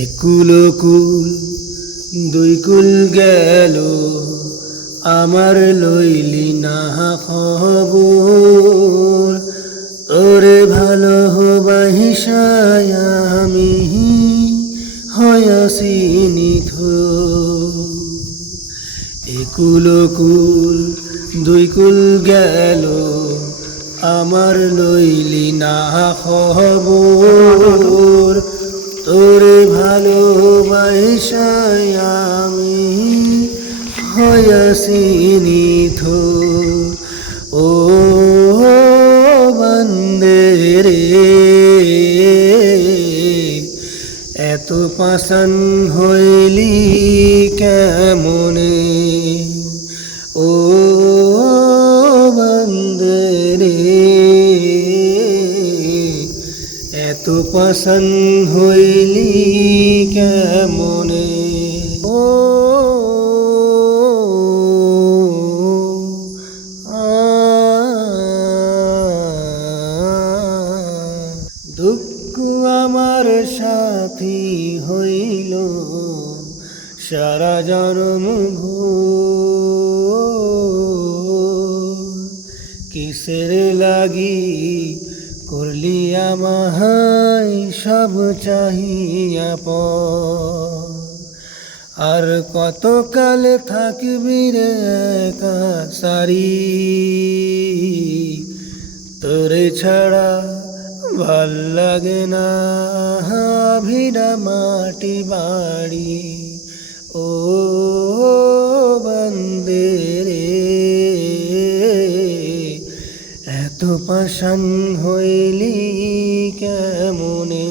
একুল কুল দুই কুল গেল আমার লইলি না খবর, তোরে ভালো বাহিসায় আমি হয়াছি নিথর। একুল কুল দুই কুল গেল আমার লইলি না খবর, তোরে ভালোবাসায় আমি হয়াছি নিথর। ও বন্দে রে এত পাষাণ হইলি কেমনে, ও বন্দে রে এত পাষাণ হইলি কেমনে। ও দুঃখ আমার সাথী হইল সারা জনম ভোর, কিসের লাগি করলি আমায় সব চাহিয়া পর, আর কতকাল থাকবি রে একা সারি, তোরে ছাড়া ভাল লাগে না ভিড়া মাটি বাড়ি। ও বন্দে রে এত পাষাণ হইলি কেমনে।